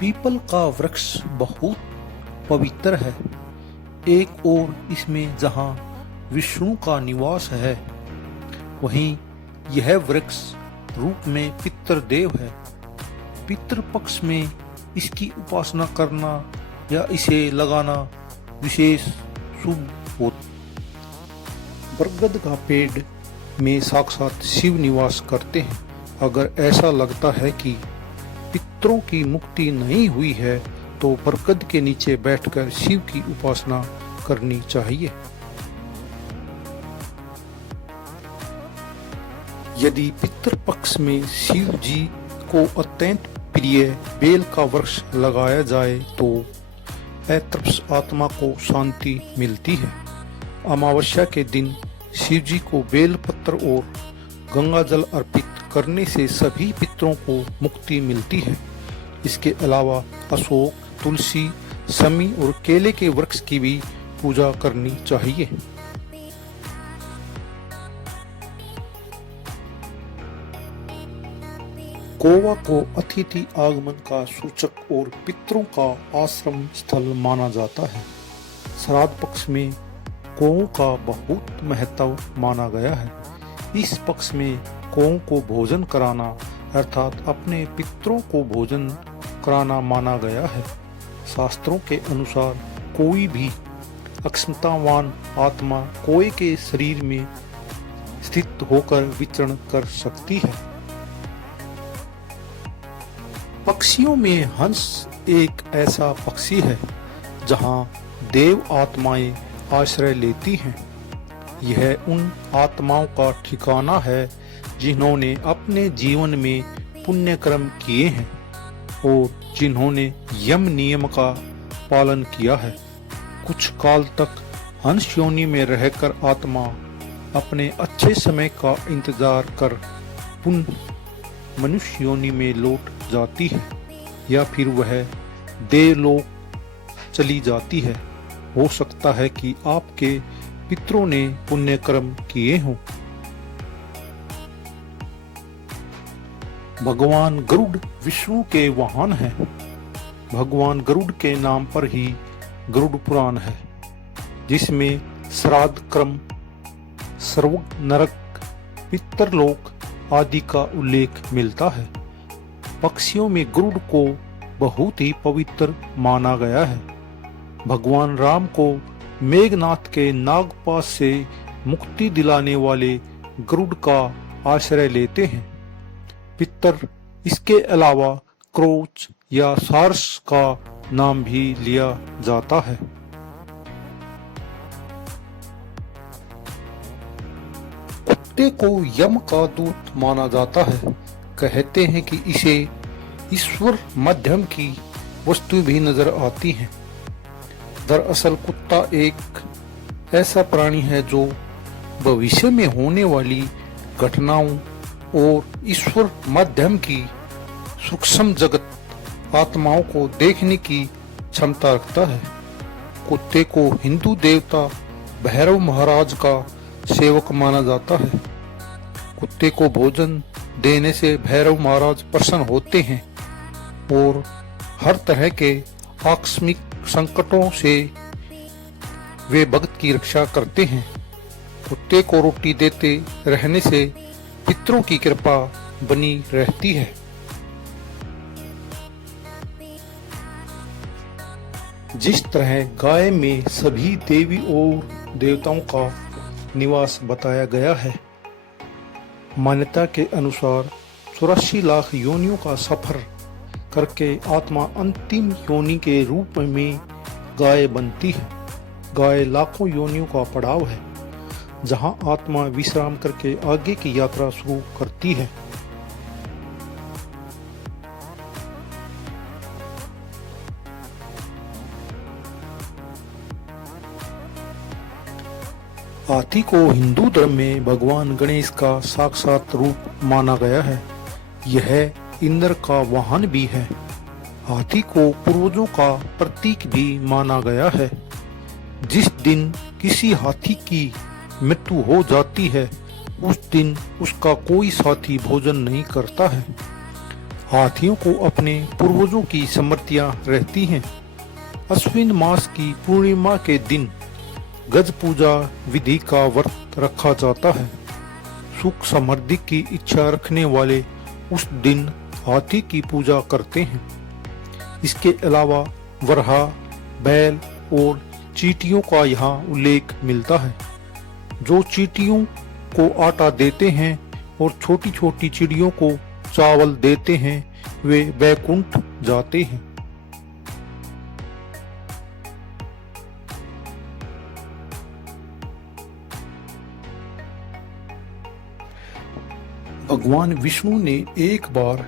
People का वृक्ष बहुत पवित्र है। एक ओर इसमें जहाँ विष्णु का निवास है, वहीं यह वृक्ष रूप में पितृदेव है। पितृपक्ष में इसकी उपासना करना या इसे लगाना विशेष शुभ होता। बरगद का पेड़ में साक्षात शिव निवास करते हैं। अगर ऐसा लगता है कि पितरों की मुक्ति नहीं हुई है, तो बरगद के नीचे बैठकर शिव की उपासना करनी चाहिए। यदि पितृपक्ष में शिव जी को अत्यंत प्रिय बेल का वृक्ष लगाया जाए तो अतृप्त आत्मा को शांति मिलती है। अमावस्या के दिन शिव जी को बेल पत्र और गंगा जल अर्पित करने से सभी पितरों को मुक्ति मिलती है। इसके अलावा अशोक, तुलसी, शमी और केले के वृक्ष की भी पूजा करनी चाहिए। गोवा को अतिथि आगमन का सूचक और पितरों का आश्रम स्थल माना जाता है। श्राद्ध पक्ष में गौओं का बहुत महत्व माना गया है। इस पक्ष में गौओं को भोजन कराना अर्थात अपने पितरों को भोजन कराना माना गया है। शास्त्रों के अनुसार कोई भी अक्षमतावान आत्मा कोई के शरीर में स्थित होकर विचरण कर सकती है। पक्षियों में हंस एक ऐसा पक्षी है जहां देव आत्माएं आश्रय लेती हैं। यह उन आत्माओं का ठिकाना है जिन्होंने अपने जीवन में पुण्य कर्म किए हैं और जिन्होंने यम नियम का पालन किया है। कुछ काल तक हंस योनि में रहकर आत्मा अपने अच्छे समय का इंतजार कर पुनः मनुष्य योनि में लौट जाती है या फिर वह देवलोक चली जाती है। हो सकता है कि आपके पितरों ने पुण्य कर्म किए हों। भगवान गरुड़ विष्णु के वाहन हैं। भगवान गरुड़ के नाम पर ही गरुड़ पुराण है, जिसमें श्राद्ध क्रम, स्वर्ग, नरक, पितरलोक आदि का उल्लेख मिलता है। पक्षियों में गरुड़ को बहुत ही पवित्र माना गया है। भगवान राम को मेघनाथ के नागपाश से मुक्ति दिलाने वाले गरुड़ का आश्रय लेते हैं। पितर इसके अलावा क्रोच या सारस का नाम भी लिया जाता है। कुत्ते को यम का दूत माना जाता है। कहते हैं कि इसे ईश्वर मध्यम की वस्तु भी नजर आती है। दरअसल कुत्ता एक ऐसा प्राणी है जो भविष्य में होने वाली घटनाओं और ईश्वर मध्यम की सूक्ष्म जगत आत्माओं को देखने की क्षमता रखता है। कुत्ते को हिंदू देवता भैरव महाराज का सेवक माना जाता है। कुत्ते को भोजन देने से भैरव महाराज प्रसन्न होते हैं और हर तरह के आकस्मिक संकटों से वे भक्त की रक्षा करते हैं। कुत्ते को रोटी देते रहने से पितरों की कृपा बनी रहती है। जिस तरह गाय में सभी देवी और देवताओं का निवास बताया गया है, मान्यता के अनुसार 84 लाख योनियों का सफर करके आत्मा अंतिम योनि के रूप में गाय बनती है। गाय लाखों योनियों का पड़ाव है, जहां आत्मा विश्राम करके आगे की यात्रा शुरू करती है। हाथी को हिंदू धर्म में भगवान गणेश का साक्षात रूप माना गया है। यह इंद्र का वाहन भी है। हाथी को पूर्वजों का प्रतीक भी माना गया है। जिस दिन किसी हाथी की मृत्यु हो जाती है, उस दिन उसका कोई साथी भोजन नहीं करता है। हाथियों को अपने पूर्वजों की स्मृतियां रहती हैं। अश्विन मास की पूर्णिमा के दिन गज पूजा विधि का व्रत रखा जाता है। सुख समृद्धि की इच्छा रखने वाले उस दिन हाथी की पूजा करते हैं। इसके अलावा वरहा, बैल और चींटियों का यहाँ उल्लेख मिलता है। जो चींटियों को आटा देते हैं और छोटी छोटी चिड़ियों को चावल देते हैं वे वैकुंठ जाते हैं। भगवान विष्णु ने एक बार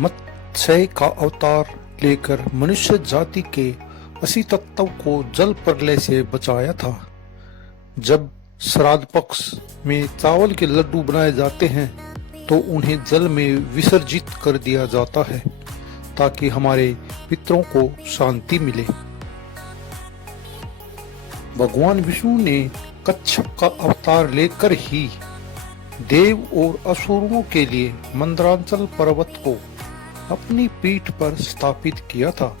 मत्स्य का अवतार लेकर मनुष्य जाति के 80 तत्वों को जल प्रलय से बचाया था। जब श्राद्ध पक्ष में चावल के लड्डू बनाए जाते हैं तो उन्हें जल में विसर्जित कर दिया जाता है ताकि हमारे पितरों को शांति मिले। भगवान विष्णु ने कच्छप का अवतार लेकर ही देव और असुरों के लिए मंदरांचल पर्वत को अपनी पीठ पर स्थापित किया था।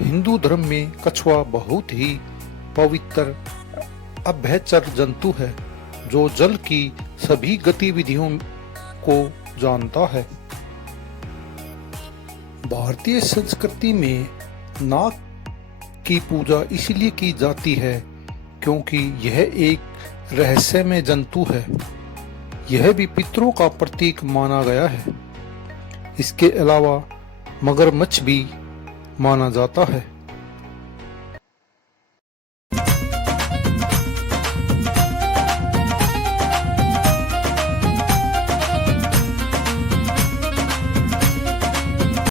हिंदू धर्म में कछुआ बहुत ही पवित्र अभयचर जंतु है जो जल की सभी गतिविधियों को जानता है। भारतीय संस्कृति में नाग की पूजा इसलिए की जाती है क्योंकि यह एक रहस्यमय जंतु है। यह भी पितरों का प्रतीक माना गया है। इसके अलावा मगरमच्छ भी माना जाता है।